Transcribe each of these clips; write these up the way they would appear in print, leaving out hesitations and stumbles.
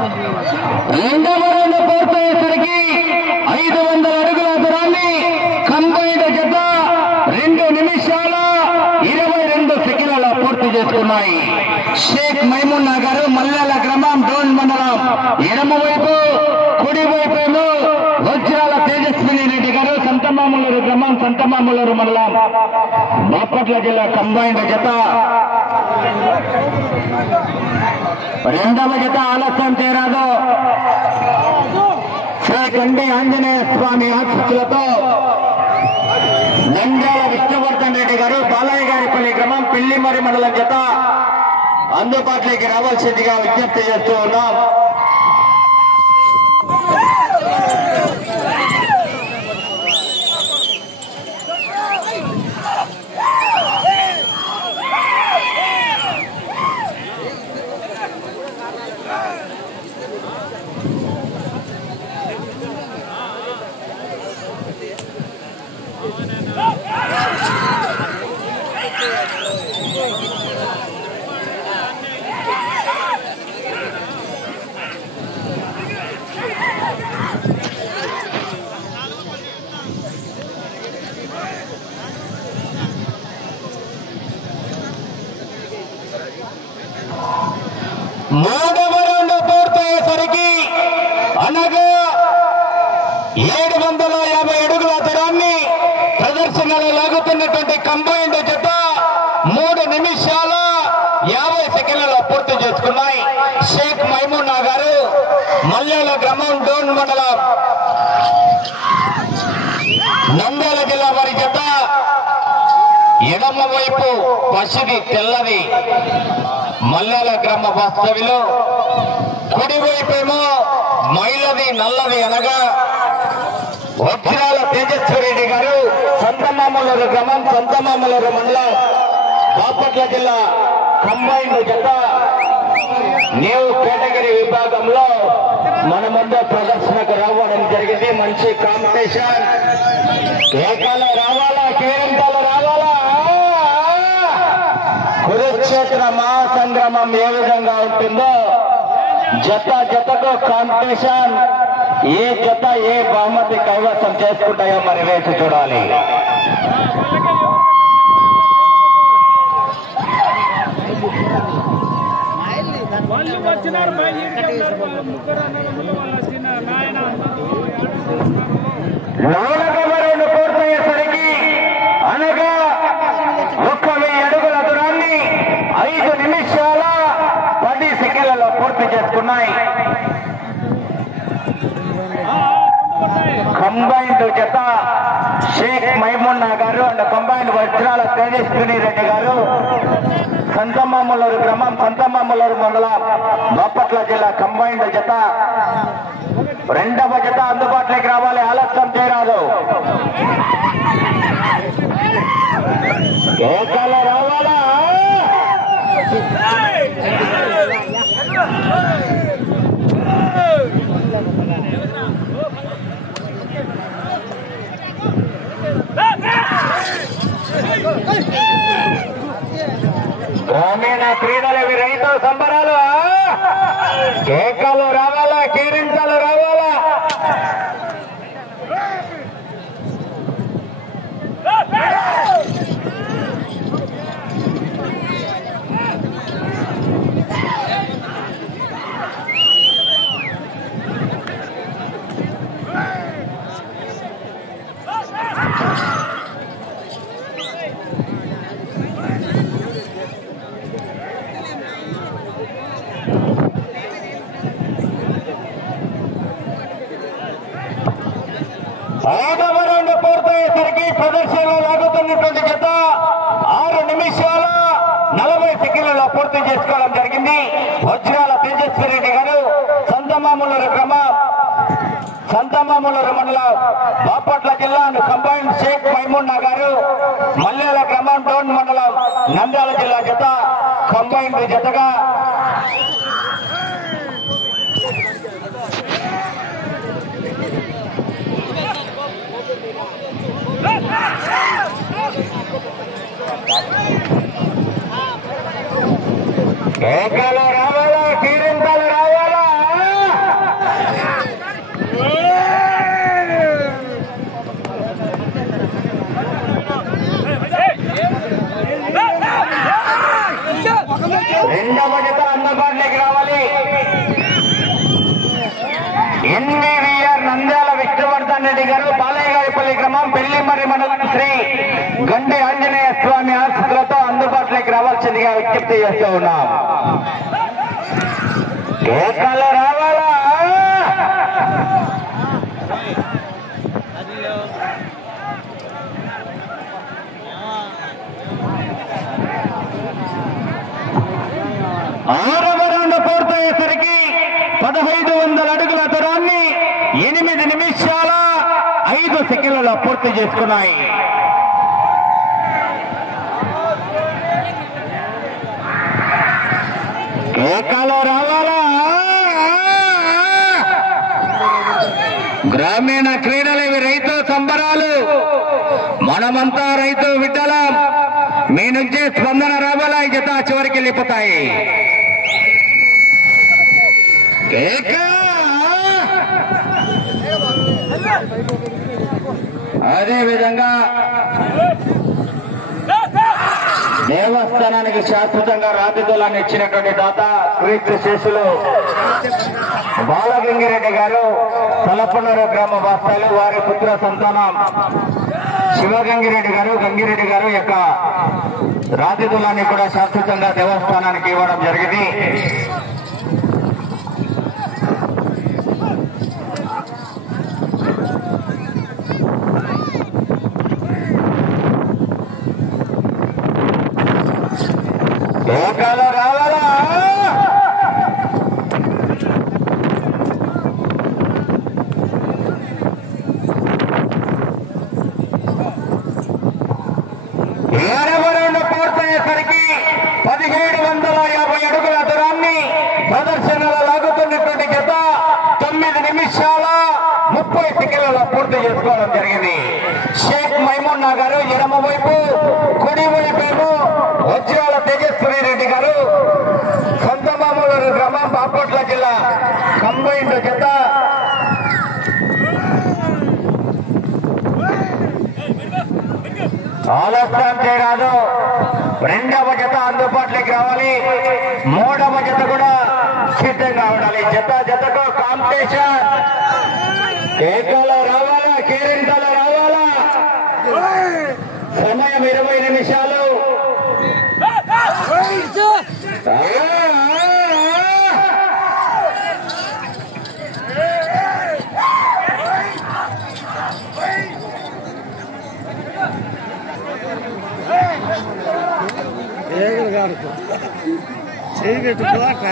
రెండవ రౌండ్ పూర్తయ్యేసరికి 500 అడుగుల దూరాన్ని కంబైన్డ్ జత 2 నిమిషాల 22 సెకండ్లలో పూర్తి చేసుకున్నాయి. షేక్ మైమున్నా గారు మల్లాల గ్రామం డోన్ మండలం ఎడమ వైపు, కుడి వైపు వజ్రాల తేజస్విని రెడ్డి గారు సంతమామూలూరు గ్రామం సంతమామూలూరు మండలం బాపట్ల జిల్లా కంబైన్డ్ జత. రెండవ జత ఆలస్యం చేయరాదు. శ్రీ కండి ఆంజనేయ స్వామి ఆశీస్సులతో నంద్యాల విష్ణువర్ధన్ రెడ్డి గారు బాలయ్య గారిపల్లి గ్రామం పిల్లిమరి మండలం జత అందుబాటులోకి రావాల్సిందిగా విజ్ఞప్తి చేస్తూ ఉన్నాం. మూడవ రౌండ్ పూర్తయ్యేసరికి అనగా 750 అడుగుల దూరాన్ని ప్రదర్శనలో లాగుతున్నటువంటి కంబైన్డ్ జత 3 నిమిషాల 50 సెకండ్లలో పూర్తి చేసుకున్నాయి. షేక్ మైమున్నా గారు మల్యాల గ్రామం డోన్ మండలం నంద్యాల జిల్లా వారి జత ఎడమ వైపు పసిది తెల్లది మల్యాల గ్రామ వాస్తవిలో, కుడివైపేమో మైలది నల్లది అనగా వజ్రాల తేజస్వరెడ్డి గారు సంతమామూలూరు గ్రామం సంతమామూలూరు మండలం బాపట్ల జిల్లా కంబైన్డ్ జత న్యూ కేటగిరీ విభాగంలో మన ముందు ప్రదర్శనకు రావడం జరిగింది. మంచి కాంపిటీషన్. ఏకాలు రావాలా, కేరింతలు రావాలా, కురుక్షేత్ర మహాసంగ్రామం ఏ విధంగా ఉంటుందో జత జతకు కాంపిటీషన్. ఏ జత ఏ బహుమతి కైవసం చేసుకుంటాయో మరి వేసి చూడాలి. నాలుగవ రౌండ్ పూర్తయ్యేసరికి అనగా 1000 అడుగుల దూరాన్ని 5 నిమిషాల 10 సెకండ్లలో పూర్తి చేసుకున్నాయి. కంబైన్డ్ జత షేక్ మైమున్నా గారు అండ్ కంబైన్డ్ వజ్రాల తేజస్విని రెడ్డి గారు సంతమామూలూరు గ్రామం సంతమామూలూరు మండలం బాపట్ల జిల్లా కంబైన్డ్ జత. రెండవ జత అందుబాటులోకి రావాలి, ఆలస్యం చేయరాదు. ఏకాలు రావాలా, గ్రామీణ క్రీడలు ఇవి రైతు సంబరాలు. కేకలు రావాలా, కీరింతలు రావాలా. ఐదవ రౌండ్ పూర్తయ్యేసరికి ప్రదర్శనలో లాగుతున్నటువంటి జత 6 నిమిషాల 40 సెకండ్లలో పూర్తి చేసుకోవడం జరిగింది. వజ్రాల తేజస్వరెడ్డి గారు సంతమామూలూరు గ్రామం సంతమామూలూరు మండలం బాపట్ల జిల్లా కంబైన్డ్ షేక్ మైమున్నా గారు మల్యాల గ్రామం డోన్ మండలం నంద్యాల జిల్లా జత కంబైన్డ్ జతగా కేకలు రావాలా, కీరింతలు రావాలా. ఎన్వీవీఆర్ నంద్యాల విష్ణువర్ధన్ రెడ్డి గారు బాలయ్యగారిపల్లి గ్రామం పెళ్లిమర్రి మండలం శ్రీ గండి ఆంజనేయ స్వామి ఆశీస్సులతో అందుబాటులోకి రావాల్సిందిగా విజ్ఞప్తి చేస్తూ ఉన్నాం. కేకలు రావాలా? ఆరవ రౌండ్ పూర్తయ్యేసరికి 1500 అడుగుల దూరాన్ని 8 నిమిషాల 5 సెకండ్లలో పూర్తి చేసుకున్నాయి. కేకలు రావాలా? గ్రామీణ క్రీడలు ఇవి రైతు సంబరాలు. మనమంతా రైతు విఠలం. మీ నుంచి స్పందన రావాలా? ఈ జత చివరికి వెళ్ళిపోతాయి. అదే విధంగా దేవస్థానానికి శాశ్వతంగా రాతిదూలాన్ని ఇచ్చినటువంటి దాత క్రీస్తు శేషులు బాలగంగిరెడ్డి గారు తలపనూరు గ్రామ వాస్తవులు. వారి పుత్ర సంతానం శివగంగిరెడ్డి గారు గంగిరెడ్డి గారు యొక్క రాతిదూలాన్ని కూడా శాశ్వతంగా దేవస్థానానికి ఇవ్వడం జరిగింది. రావాలా? పూర్తయ్యేసరికి 1750 అడుగుల దూరాన్ని ప్రదర్శనలో లాగుతున్నటువంటి జత 9 నిమిషాల 30 సెకండ్లలో పూర్తి చేసుకోవడం జరిగింది. షేక్ మైమున్నా గారు ఎడమ వైపు, కుడి వైపు వజ్రాల తేజస్వరి రెడ్డి గారు సంతమామూలూరు గ్రామం బాపట్ల జిల్లా కంబైన్డ్ జత ఆలస్యం చేయరాదు. రెండవ జత అందుబాటులోకి రావాలి. మూడవ జత కూడా సిద్ధంగా ఉండాలి. జతకు కాంపిటీషన్. కేకలు రావాలా? కేరింతలు రావాలా? సమయం 20 నిమిషాలు. చెయ్యి పెట్టుకోక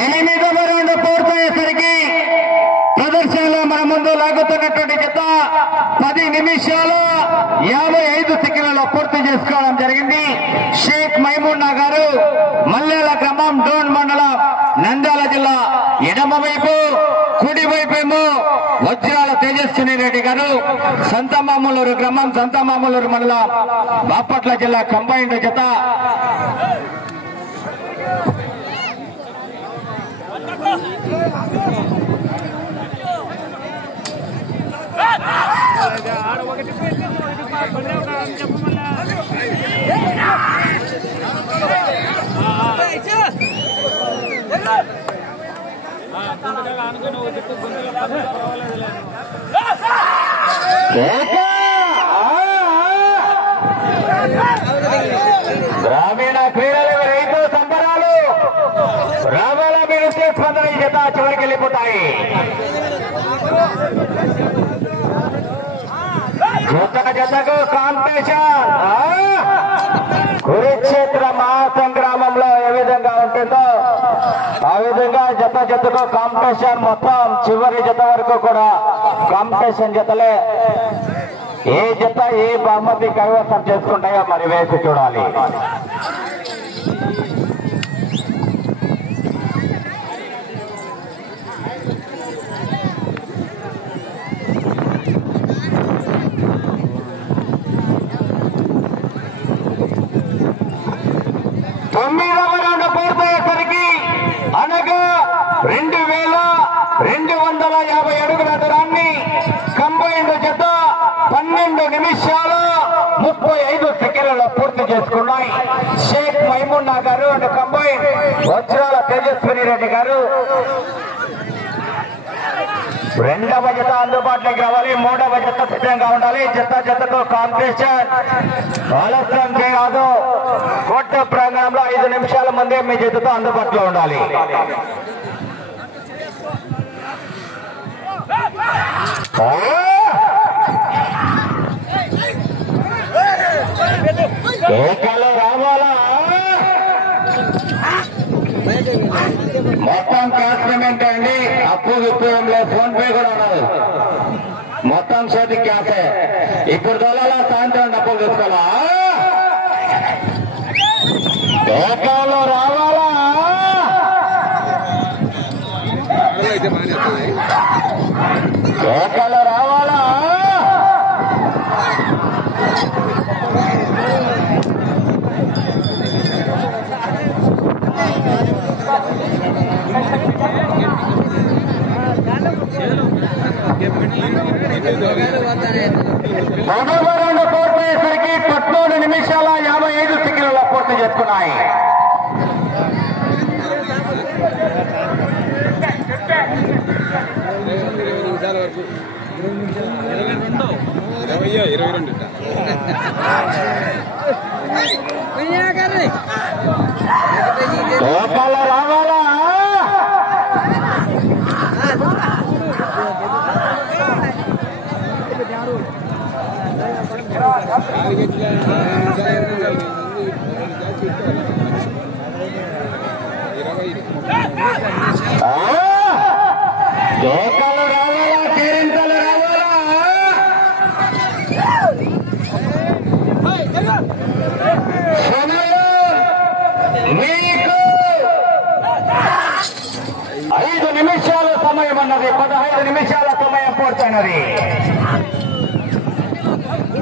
ఎనిమిదవ రౌండ్ పూర్తయ్యేసరికి ప్రదర్శనలో మన ముందు లాగుతున్నటువంటి జత 10 నిమిషాల 55 సెకండ్లలో పూర్తి చేసుకోవడం జరిగింది. షేక్ మైమున్నా గారు మల్లేల గ్రామం డోన్ మండలం నంద్యాల జిల్లా ఎడమ వైపు, కుడి వైపేమో వజ్రాల తేజస్విని రెడ్డి గారు సంతమామూలూరు గ్రామం సంతమామూలూరు మండలం బాపట్ల జిల్లా కంబైన్డ్ జత. గ్రామీణ క్రీడలు రైతు సంబరాలు. రావాల మీరు స్పందన ఈ జత చివరికి వెళ్ళిపోతాయి. జతకు కాంపిటీషన్. కురుక్షేత్ర మహాసంగ్రామంలో ఏ విధంగా ఉంటుందో ఆ విధంగా జతకు కాంపిటీషన్. మొత్తం చివరి జత వరకు కూడా కాంపిటీషన్ జతలే. ఏ జత ఏ బహుమతి కైవసం చేసుకుంటాయో మరి వేసి చూడాలి. తొమ్మిదవ రౌండ్ పూర్తయ్యేసరికి 2250 అడుగుల దూరాన్ని కంబైన్డ్ జత 12 నిమిషాల 35 సెకండ్లలో పూర్తి చేసుకున్నాయి. షేక్ మైమున్నా గారు అండ్ కంబైన్ వజ్రాల తేజస్విని రెడ్డి గారు రెండవ జత అందుబాటులోకి రావాలి. మూడవ జత సిద్ధంగా ఉండాలి. జతతో కాంపిటీషన్ ఆలస్యం చేయరాదు. కోట ప్రాంగణంలో 5 నిమిషాల ముందే మీ జతతో అందుబాటులో ఉండాలి. రావాలా మొత్తం క్యాష్ పేమెంట్ అండి. అప్పు విప్లవంలో ఫోన్ పే కూడా ఉన్నది. మొత్తం సోటి క్యాషే. ఇప్పుడు తొలాలా సాయంత్రం డబ్బులు తీసుకోవాలా? ఏకాలో రావాలా? ఏకాలో రావాలా? మొదటి రెండు పూర్తయ్యేసరికి 13 నిమిషాల 55 సెకండ్లలో పూర్తి చేసుకున్నాయి. రావాలా? జోకాలు రావాలా? కేరింతలు రావాలా? మీకు 5 నిమిషాల సమయం అన్నది. 15 నిమిషాల సమయం పూర్తయినది.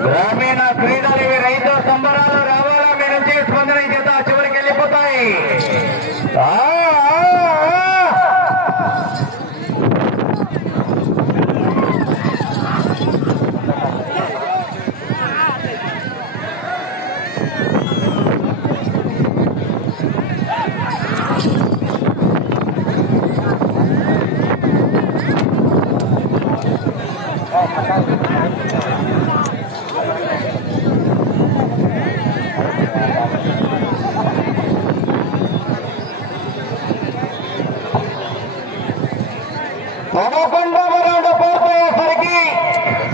గ్రామీణ క్రీడలు ఇవి రైతు సంబరాలు రావాలా? మీరు చేసుకుందని చేత చివరికి వెళ్ళిపోతాయి.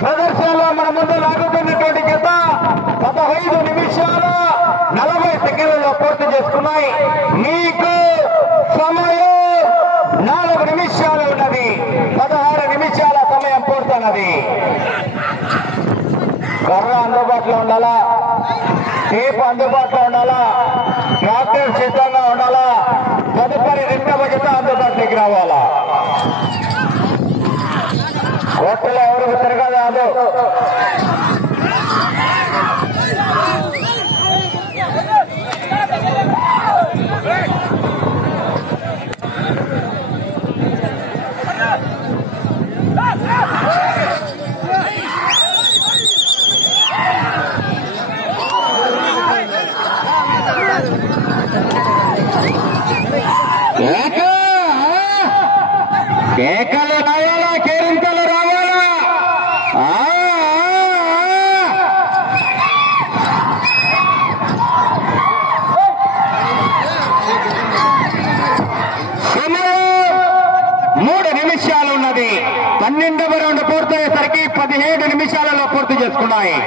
ప్రదర్శనలో మన ముందు లాగుతున్నటువంటి జత 15 నిమిషాల 40 సెకండ్లలో పూర్తి చేసుకున్నాయి. మీకు సమయం 4 నిమిషాలు ఉన్నది. 16 నిమిషాల సమయం పూర్తన్నది. కర్ర అందుబాటులో ఉండాలా? టేప్ అందుబాటులో ఉండాలా? ట్రాక్టర్ సిద్ధంగా ఉండాలా? తదుపరి రెండవ జత అందుబాటులోకి రావాలా? కోటలో ఎవరికి తిరగదు. కేకలు రావాలా? కేరింతలు రావాలా? సమయం 3 నిమిషాలు ఉన్నది. 12వ రౌండ్ పూర్తయ్యేసరికి 17 నిమిషాలలో పూర్తి చేసుకున్నాయి.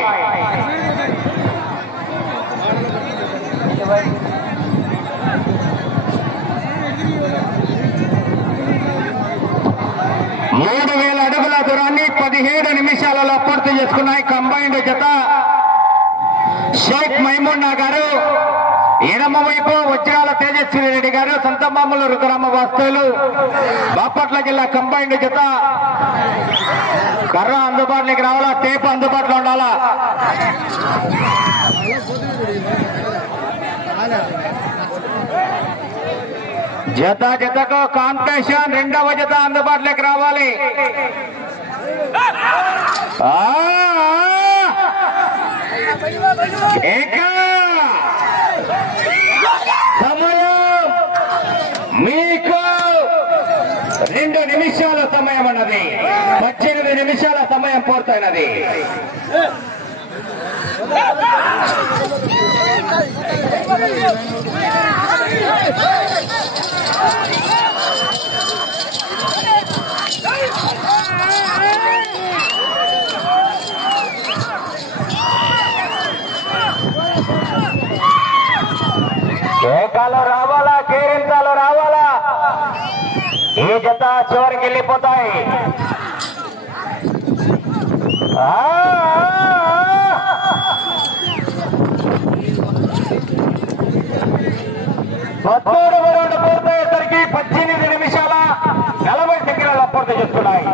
మూడు 3000 అడుగుల దూరాన్ని 17 నిమిషాలలో పూర్తి చేసుకున్నాయి. కంబైన్డ్ జత షేక్ మైమున్నా గారు, ఎడమ వైపు వజ్రాల తేజస్విని రెడ్డి గారు, సంతమామూలు గ్రామ వాస్తువులు, బాపట్ల జిల్లా. కంబైన్డ్ జత కర్ర అందుబాటులోకి రావాలా? టేప్ అందుబాటులో ఉండాలా? జత జతకు కాంపిటీషన్. రెండవ జత అందుబాటులోకి రావాలి. సమయం మీకు 2 నిమిషాల సమయం అన్నది. 18 నిమిషాల సమయం పూర్తయినది. కేకాలు రావాలా, కేరింతలు రావాలా. ఈ జత చివరికి వెళ్ళిపోతాయి. పద్దెనిమిది రౌండ్ పూర్తయ్యేసరికి 18 నిమిషాల 40 సెకండ్ల పూర్తి చేస్తున్నాయి.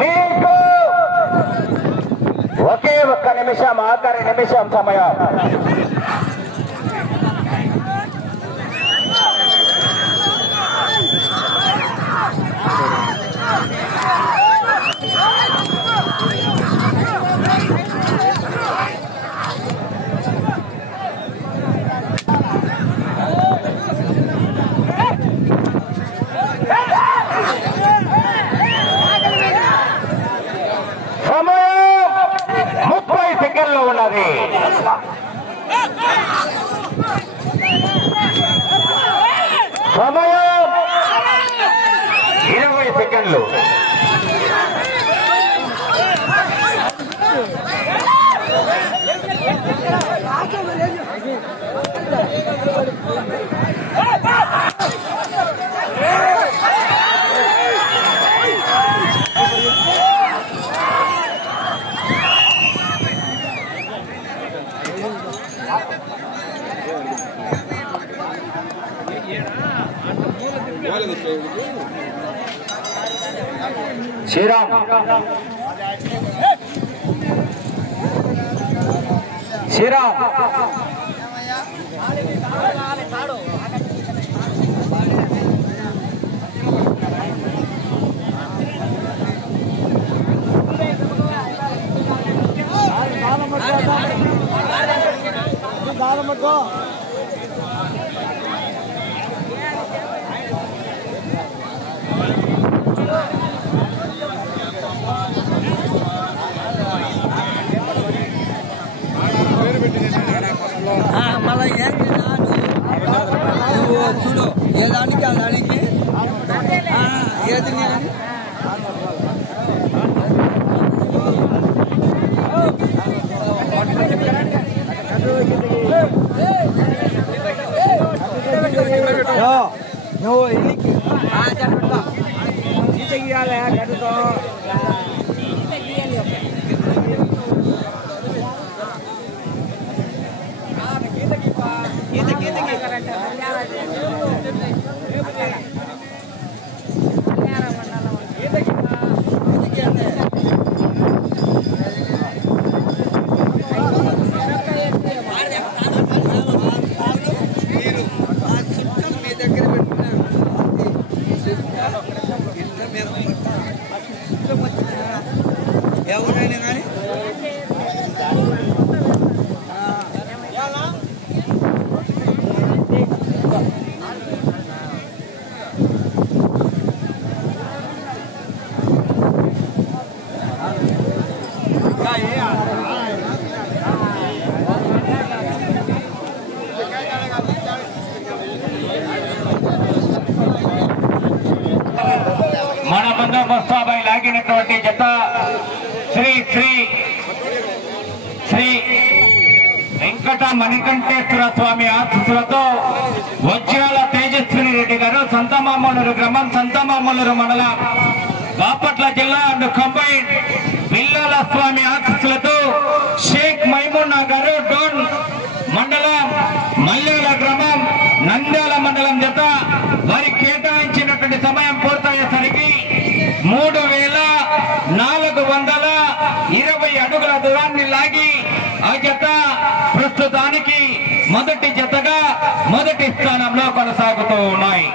మీకు ఒకే ఒక్క నిమిషం, ఆఖరి నిమిషం సమయం. ఉన్నది. సమయం 20 సెకండ్లు. శ్రీరామ్ శ్రీరామ్ చూడు ఏదానికి అదానికి ఏది నువ్వు కట్టుతో ఎవరైనా కానీ మన ముందు ముస్తాబై లాగినటువంటి జత శ్రీ శ్రీ శ్రీ వెంకట మణికంఠేశ్వర స్వామి ఆశీస్సులతో వజ్రాల తేజస్విని రెడ్డి గారు సంతమామూలూరు గ్రామం, సంతమామూలూరు మండలం, బాపట్ల జిల్లా అండ్ కంబైన్ పిల్లల స్వామి ఆశీస్సులతో షేక్ మైమున్నా గారు డోన్ మండలం, మల్లేల గ్రామం, నంద్యాల మండలం జత వారి కేటాయించినటువంటి సమయం పూర్తయ్యేసరికి 3400 ఆ జత ప్రస్తుతానికి మొదటి జతగా మొదటి స్థానంలో కొనసాగుతూ ఉన్నాయి.